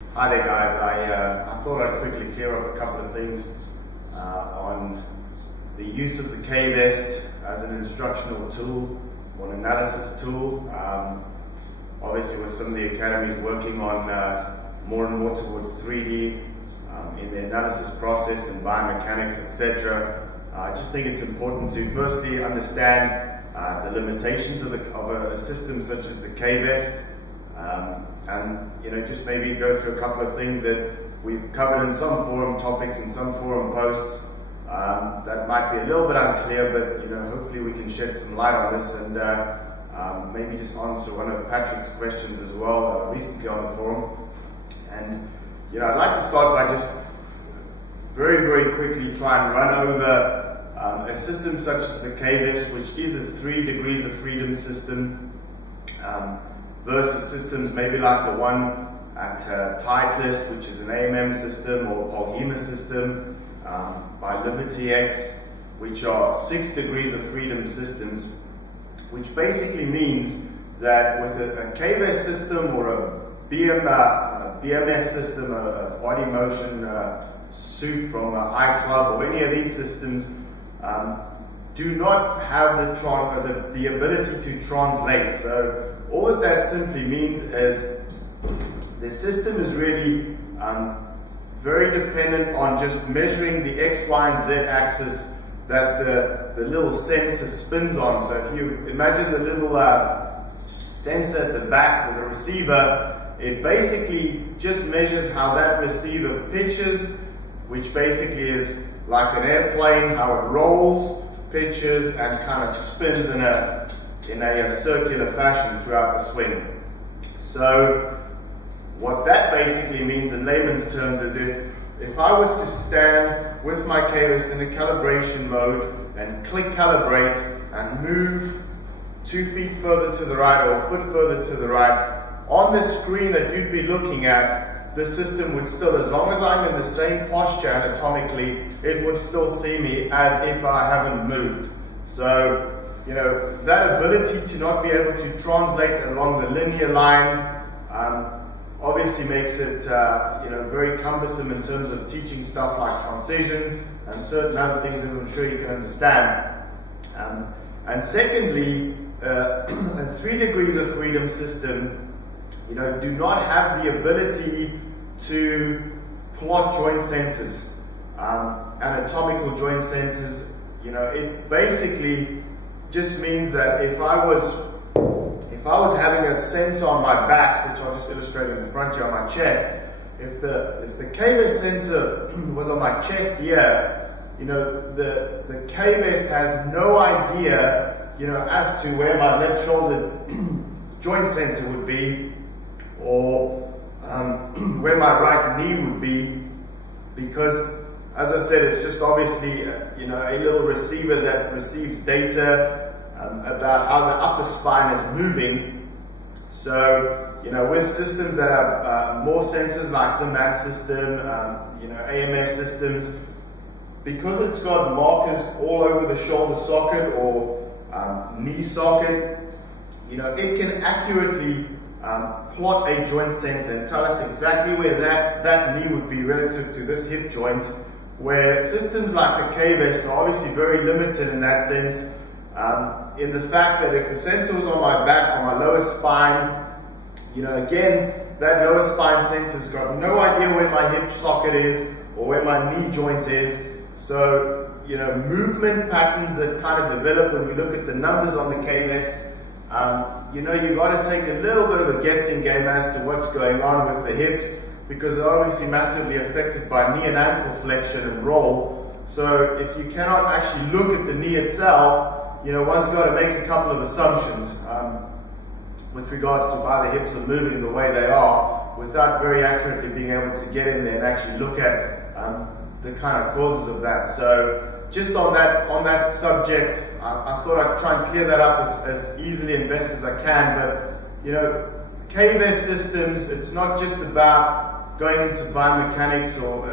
Hi there guys, I thought I'd quickly clear up a couple of things on the use of the K-Vest as an instructional tool or an analysis tool. Obviously with some of the academies working on more and more towards 3D in the analysis process and biomechanics, etc. I just think it's important to firstly understand the limitations of a system such as the K-Vest. And just maybe go through a couple of things that we've covered in some forum topics and some forum posts that might be a little bit unclear, but hopefully we can shed some light on this and maybe just answer one of Patrick's questions as well recently on the forum. And I'd like to start by just very, very quickly try and run over a system such as the K-Vest, which is a 3 degrees of freedom system. Versus systems maybe like the one at Titleist, which is an AMM system, or Polhema system by LibertyX, which are 6 degrees of freedom systems, which basically means that with a K-Vest system or a BMS system, a body motion suit from iClub or any of these systems, do not have the ability to translate. So all that simply means is the system is really very dependent on just measuring the X, Y, and Z axis that the little sensor spins on. So if you imagine the little sensor at the back of the receiver, it basically just measures how that receiver pitches, which basically is like an airplane, how it rolls, pitches, and kind of spins in a circular fashion throughout the swing. So what that basically means in layman's terms is if I was to stand with my K-Vest in a calibration mode and click calibrate and move 2 feet further to the right or a foot further to the right, on the screen that you'd be looking at, the system would still, as long as I'm in the same posture anatomically, it would still see me as if I haven't moved. So that ability to not be able to translate along the linear line obviously makes it very cumbersome in terms of teaching stuff like transition and certain other things, as I'm sure you can understand. And secondly, a 3 degrees of freedom system do not have the ability to plot joint centers, anatomical joint centers. It basically just means that if I was having a sensor on my back, which I'll just illustrate in the front here on my chest, if the K-Vest sensor was on my chest here, the K-Vest has no idea, as to where my left shoulder joint center would be, or where my right knee would be, because, as I said, it's just obviously a little receiver that receives data about how the upper spine is moving. So with systems that have more sensors like the MAT system, AMS systems, because it's got markers all over the shoulder socket or knee socket, it can accurately plot a joint center and tell us exactly where that knee would be relative to this hip joint, where systems like the K-Vest are obviously very limited in that sense, in the fact that if the sensor was on my back, on my lower spine, again, that lower spine sensor's got no idea where my hip socket is or where my knee joint is. So, movement patterns that kind of develop when we look at the numbers on the K-Vest, you've got to take a little bit of a guessing game as to what's going on with the hips, because they're obviously massively affected by knee and ankle flexion and roll. So if you cannot actually look at the knee itself, one's got to make a couple of assumptions with regards to why the hips are moving the way they are, without very accurately being able to get in there and actually look at the kind of causes of that. So just on that subject, I thought I'd try and clear that up as easily and best as I can. But K-Vest systems, it's not just about going into biomechanics or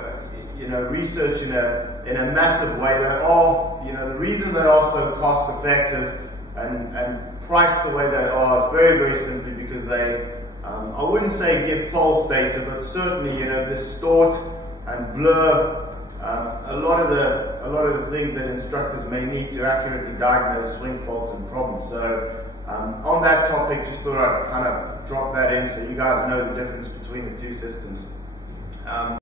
research in a massive way. They are, the reason they are so cost effective and priced the way they are is very, very simply because they I wouldn't say give false data, but certainly, distort and blur a lot of the things that instructors may need to accurately diagnose swing faults and problems. So on that topic, just thought I'd kind of drop that in so you guys know the difference between the two systems.